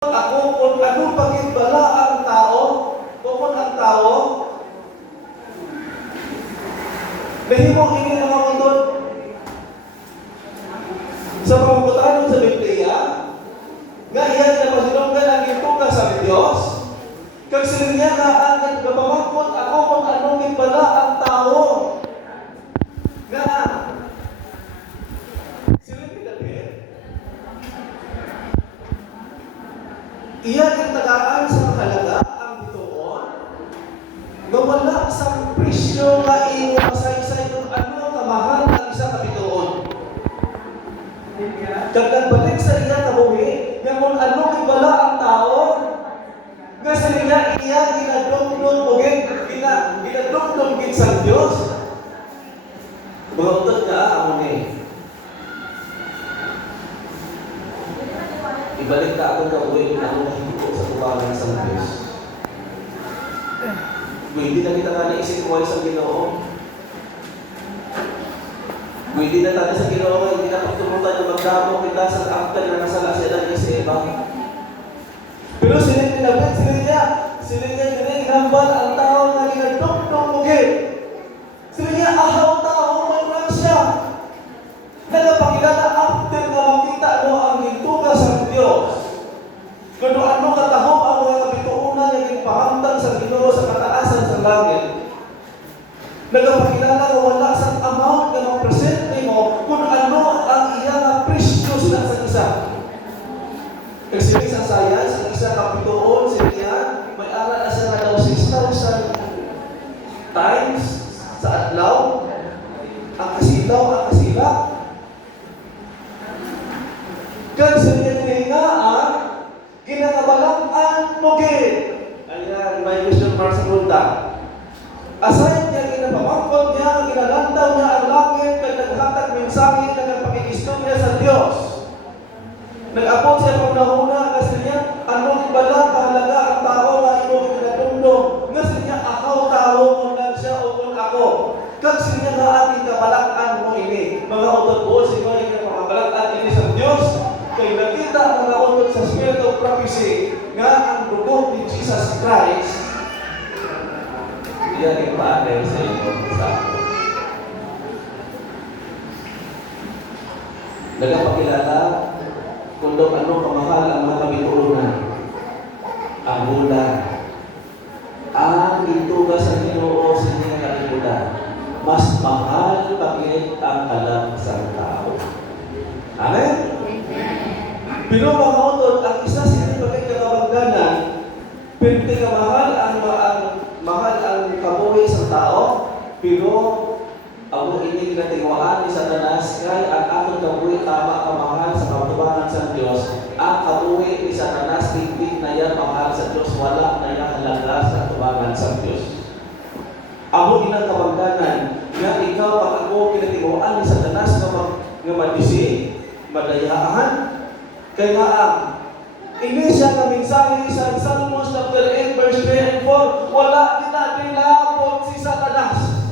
Ako kung ano pagibala ang tao, kung ang tao, nahimong ini mga undod sa pamutanon sa Biblia, nga iyan na masinunggan ang itugas sa Diyos, kag sila niya na ang gapamangkot ako kung anong ibala ang tao. Nga, sila David, iyan ang tagaan sa halaga ang bituon, nga wala sa presyo nga iyo masaysay kung ano kamahal ang isa ka bituon. Kag nagbalik sa iya kabuhi, nga kung anong ibala ang tao, nga sa iya ginadumdum o ginadumdum gid sa Dios. Buhaton ka amo ni. Ibalik ka ako kabuhi kung ano mahigko sa tubangan sa Dios. Hindi na kita nga naisip ko sa Ginoo. Hindi na tayo sa Ginoo, hindi na pagtumutan yung magdamo kita sa akta na nasala sila niya sa iba. Pero sila nilabit, sila niya ginambal ang tao na ginagdugdong mugit. Sila niya ahaw tao, man lang siya. Nagapakilala after nga makita mo ang itugas sa Diyos. Kung ano katahom ang mga kapituunan na ginpahamtang sa Ginoo sa kataasan sa langit. Nagapakilala nga wala sa amount na mag-present mo kung ano ang iyang precious na sa isa. Kasi sa science, ang isa kapituon, siya, may aral na siya na daw 6,000 times sa adlaw, ang kasilaw, ang kasila. Kasi niya nga ang ginagabalang mugit. Ayan, may question mark sa punta. Aside niya, ginapamangkot niya, ginalantaw niya ang langit, naghatag mensahe, nagpakikistong niya sa Diyos. Nag-abot siya panahuna kasi niya, anong bala kahalaga ang tao na ito ginatundong. Kasi niya, akaw tao kung lang siya o kung ako. Kasi niya nga ating kabalakang mo ini. Mga utod po, siya yung kabalakang ini sa Diyos. Kaya nakita ang mga utod sa Spirit of Prophecy nga ang dugo ni Jesus Christ. Yan yung paanay sa inyo sa ako. Nagpakilala kung daw ano kamahal ang mga kabituunan. Ang bulan. Ang itugas sa Ginoo sa inyong kalibutan. Mas mahal bakit ang kalam sa tao. Amen? Pero mga utod, ang isa sa bagay kakabangganan, pinti kamahal ang mahal ang kabuhi sa tao, pero ako ini kinatiwaan ni Satanas, kaya ang atong kabuhi tama kamahal sa katubangan sa Diyos. Ang kabuhi ni Satanas, tingting na yan mahal sa Diyos, wala na yan halaga sa katubangan sa Diyos. Ako inang kabangganan, nga ikaw pag ako kinatiwaan ni Satanas nga madisi, madayaan, kaya nga ini siya na mensahe sa Psalms chapter 8 verse 3 and 4, wala din natin lapot si Satanas.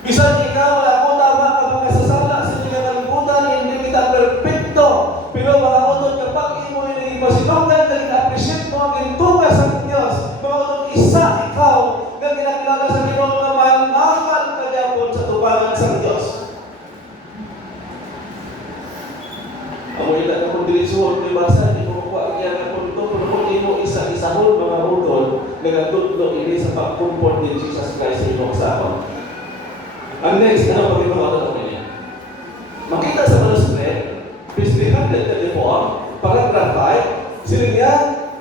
Bisan ikaw, ako tama ka mga sasala sa inyong kalibutan, hindi kita perfecto. Pero mga utod, kapag imo hindi masinungan, na ina-appreciate mo ang itugas sa Diyos, mga utod, isa ikaw na kinakilala sa Ginoo na mahal ka gyapon sa tubangan sa Diyos. Amo ila na kung dilisuhon ni Basa, di mo kuha kaya na kung ito, kung mo isa-isahon mga utod, nagatutlo ini sa pag-comfort ni Jesus Christ sa inyong usapan. Ang next, ano pag ito mga kami niya? Makita sa manuscript, page 334, paragraph 5, sila niya,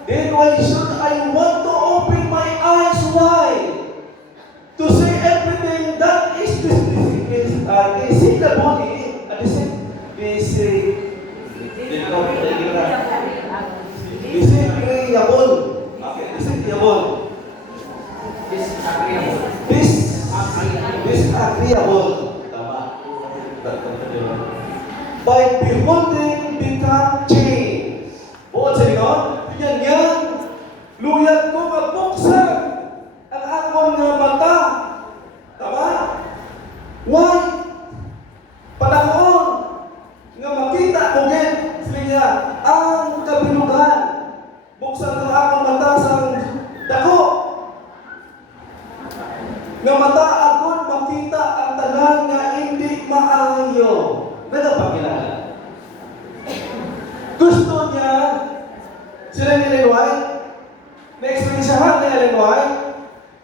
then why should I want to open my eyes wide to see everything that is disagreeable, tama. By beholding become change. Buot sa Ginoo, yan, luyag ko mabuksan ang akong nga mata. Tama? Why? Panahon nga makita ko din sila ang kabilugan. Sila ni Ellen White, na-experiensahan ni Ellen White,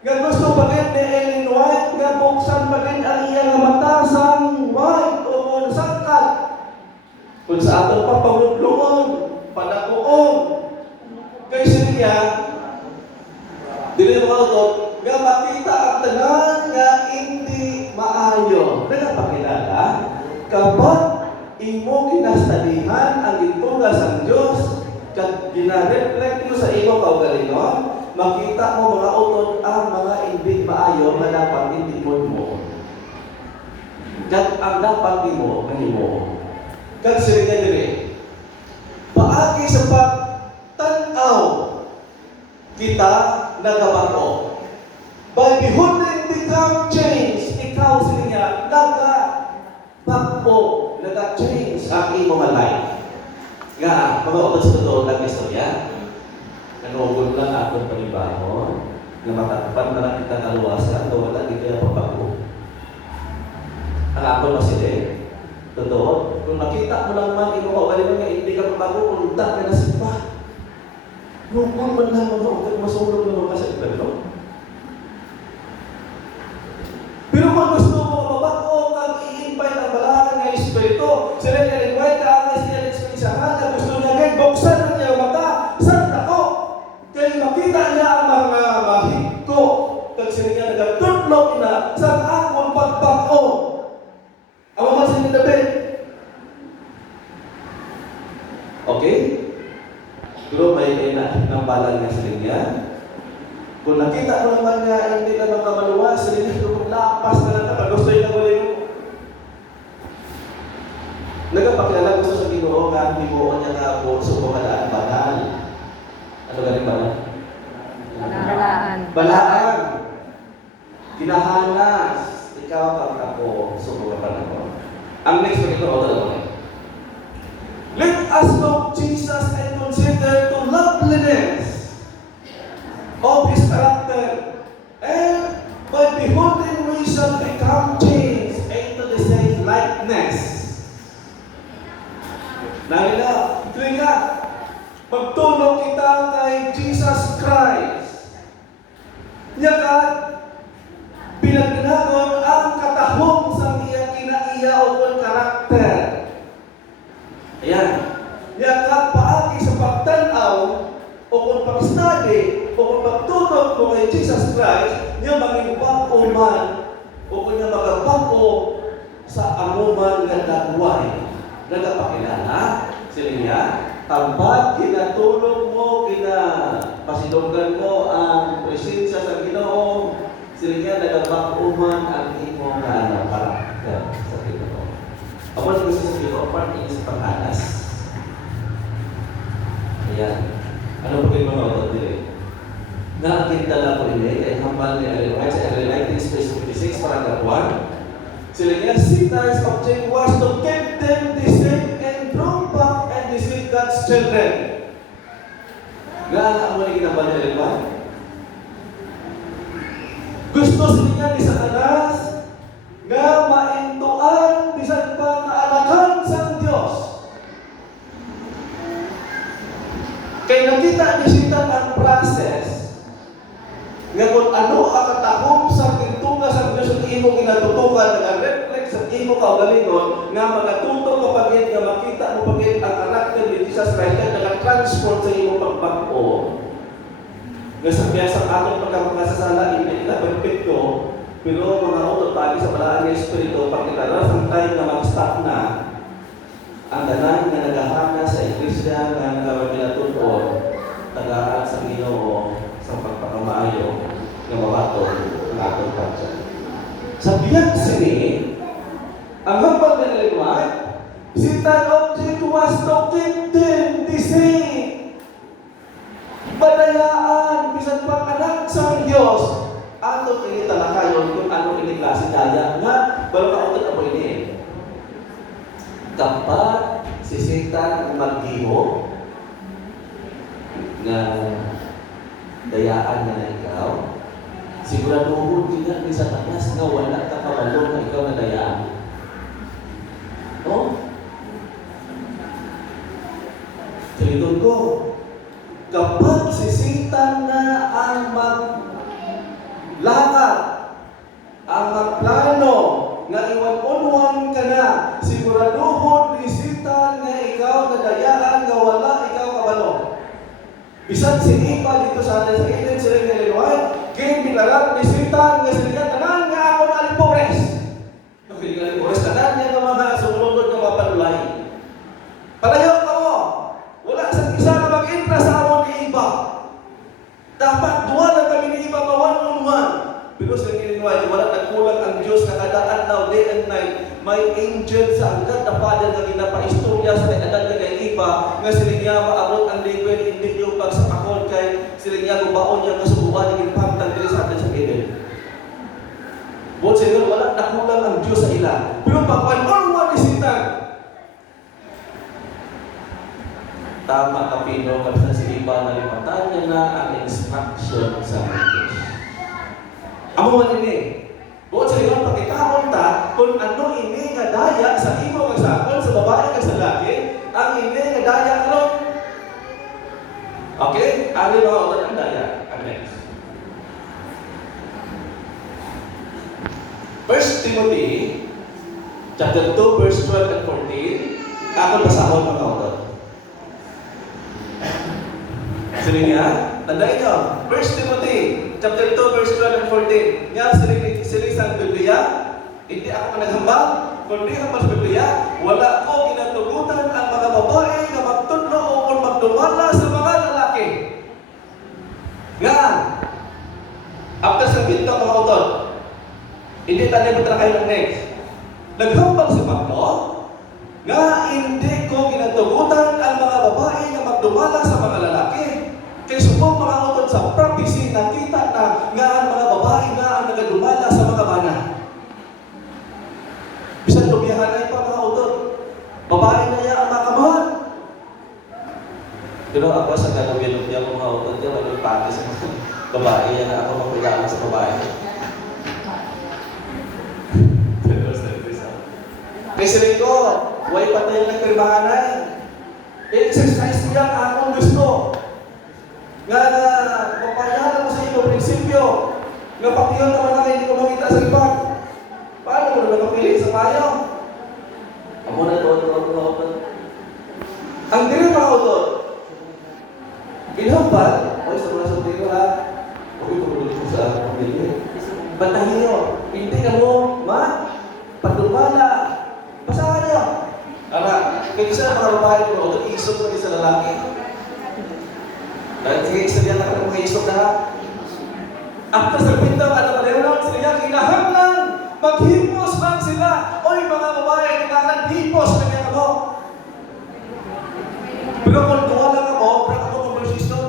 nga gusto bagay ni Ellen White, nga buksan bagay ang iyang mata sa white o nasangkat. Kung sa atong papamudloon, panakuon, kay siya, dili mo kautot, nga makita ang tanan nga hindi maayo. Nagapakilala, kapag imo kinastadihan ang itugas ng Diyos, kag ginareflect mo sa imo kaugalingon, makita mo mga utot ang mga hindi maayo nga dapat intipon mo. Kag ang dapat mo mahimo. Kag sila diri. Paagi sa pagtanaw kita nagabato. By beholding become changed, ikaw sila nagabako, naga-change ang imo nga life. Nga, mga utot sa totoo lang istorya. Nanugod lang akong panibahon na matakpan na lang kita kaluwasan o wala di kaya pabago. Ang ako masili, totoo, kung makita mo lang man, imo kaugalingon nga hindi ka pabago, unta ka na sipa. Nungkong man lang mga utot, masulog naman ka sa iba, pero kung gusto mo mabago, kang i-invite ang balahan ng Espiritu, sila i-invite ka ang isa-isahan na gusto niya ngayon, buksan na niya ang mata, saan ako? Kaya makita niya ang mga mahigko. Kag sila niya nagatutlog na sa akong pagpako. Ang mga sila David. Okay? Pero may nambalan niya sila niya. Kung nakita mo naman nga hindi na makamaluwas, sila niya kung lapas na lang kapag gusto yung nagulay mo. Nagapakilala gusto sa Ginoo nga ang Ginoo niya nga po subukalaan banal. Ano galing banal? Balaan. Balaan. Ginahanas. Ikaw kang ako subukalaan ako. Ang next na ito, let us know Jesus and consider the loveliness of His character, and by beholding we shall become changed into the same likeness. Nalila, tuwing nga, pagtulong kita kay Jesus Christ, niya ka, pinagnagon ang katahong sa iyang kinaiya o kung karakter. Ayan. Niya ka, paagi sa pagtanaw, o kung pag-study, o kung pagtutok mo kay Jesus Christ, niya maging bako man, o kung niya magabako sa anuman nga nagway. Nagapakilala sila niya, tampad, kinatulog mo, kinapasidonggan mo ang presensya sa Ginoo, sila niya nagabakuman ang imo nga karakter sa Ginoo. Ako na gusto sa Ginoo, part ini sa panghanas. Ayan. Ano po kayo mga utot dili? Nakakita lang po ini, kaya hambal ni Ellen White sa Ellen White, space 56, paragraph 1. Sila niya, Satan's object was to keep them deceived and drawn back and deceive God's children. Nga mo na ginambal ni Ellen White? Gusto sila niya ni Satanas nga maintuan bisan pa maalakan sa Diyos. Kaya nakita ni Satan ang process nga kung ano ang katahom sa kintuga sa Diyos ang imo kinatutukan, nag-reflect sa imo kaugalingon, nga magatuto ka pagit, nga makita mo pagit ang karakter ni Jesus Christ, nga nag-transport sa imo pagpako. Nga sa biyasang atong pagkamakasasala, hindi na perfecto, pero mga utot pagi sa balaan ng Espiritu, pag itaras ang time na mag-stop na, ang danan nga nagahana sa Iglesia nga nagawagilatuton, tagaan sa Ginoo sa pagpakamaayo ng mawaton ng atong pagsa. Sa biyak sini, ang hambal na Ellen White, Satan object was to keep them deceived. Badayaan, bisan pang anak sa Diyos, ato ini talakayon kung ano ini klase daya nga, baru kautot ako ini. Kapag si Satan ang maghiho na dayaan niya na ikaw, siguraduhon din ni Satanas nga wala ka kabalo na ikaw na dayaan. No? Saliton ko, kapag sisitan na ang maglakad, ang magplano, nga iwan-unwan ka na, siguraduhon isitan nga ikaw nadayaan nga wala ikaw kabalo. Bisan si Ipa dito sa atin sa Eden, sila nga liluhay, kaya bilarat isitan nga sila tanan nga ako na alipores. Okay, nga alipores, tanan nga nga mga sumunod nga mga panulay. Palayo ka mo, wala sa isa na mag-intra sa amon ni Ipa. Dapat duwa lang kami ni Ipa mawan-unwan. Pero sa kininuwa, wala nagkulang ang Diyos na kada adlaw, day and night, may angel sa hanggat na Father na ginapaistorya sa nag-adad na kay Ipa, nga sila niya maabot ang level, hindi yung pagsapakon kay sila niya gubaon niya kasubuan ng impamtang dili sa atin sa Eden. Buot sa inyo, wala nakulang ang Diyos sa ila. Pero pagpanorwa ni Satan, tama ka Pino, kapag si Ipa nalipatan niya na ang instruction sa Diyos. Amo man ini. Buot sa iyon, pagkikahon ta, kung ano ini nga daya sa imo nga sakon, sa babae nga sa laki, ang ini nga daya karon. Okay? Ari mga utan ang daya. Ang next. 1 Timothy, chapter 2, verse 12 and 14, ako basahon mga utan. Sino niya? Tandaan nyo, 1 Timothy, chapter 2, verse 12 and 14. Nga, sila sa Biblia, hindi ako naghambal, kundi hambal sa Biblia, wala ko ginatugutan ang mga babae na magtudlo o kung magdumala sa mga lalaki. Nga, after sa pinto mga utod, hindi tayo punta kayo ng next. Naghambal si Pablo, nga hindi ko ginatugutan ang mga babae na magdumala sa mga lalaki. Kaya subong mga utod sa prophecy, nakita na nga ang mga babae nga ang nagadumala sa mga bana. Bisan lumiyahan na pa mga utod. Babae na niya ang makamahan. Pero ako sa galawin-lumiya ko mga utod, yung ano pati sa mga babae, yan na ako makulaan sa babae. Kaya sila ko, way patay ng pirmahanay. Exercise niya akong gusto. Nga papayaran mo sa iyo, prinsipyo. Nga pakiyon naman na hindi ko makita sa iba. Paano mo na nakapili sa payo? Amo na doon. Ang diri mga utod. Ginhambal, o sa mga sunti ko ha, huwag ito mo sa pamilya. Bantahin nyo, hindi ka mo, pagdumala. Pasahan nyo. Kaya isa mga babae mo, ito isok na sa lalaki. Dahil sige, isa diyan na mga isok na. After sa pinto, ano pa rin nun? Sila niya, kinahanglan, maghipos lang sila. Oy, mga babae, kinahanglan, hipos na niya ako. Pero kung tuwala ka mo, pero ako conversation.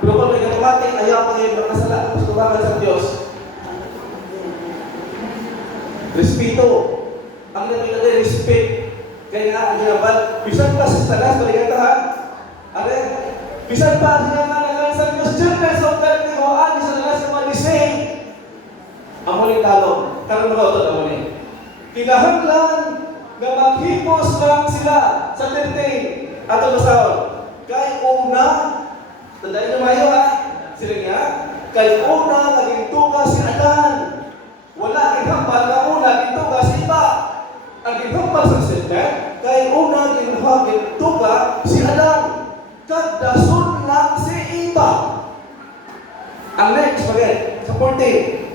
Pero kung may katumating, ayaw ko ngayon makasala at tumakan sa Diyos. Respeto. Ang namin natin, respect. Kaya nga, ang ginabal, bisan pa sa tagas, balikan ka ha? Are, bisan pa siya nga nagaling sa Diyos, Diyos, so galing mo, sa tagas ng mga disay. Ang muling talong, karoon mga utod ang muling. Kinahanglan na maghipos lang sila sa 13 at ang masahol. Kay una, tandaan nyo mayo ha, sila nga, kay una, naging tuga si Adan. Wala ginhambal na una, gintuga si Iba. Ang ginhambal sa Satan, kay una, gintuga si Adan. Kadasun lang si Iba. Ang next, bagay, sa 14.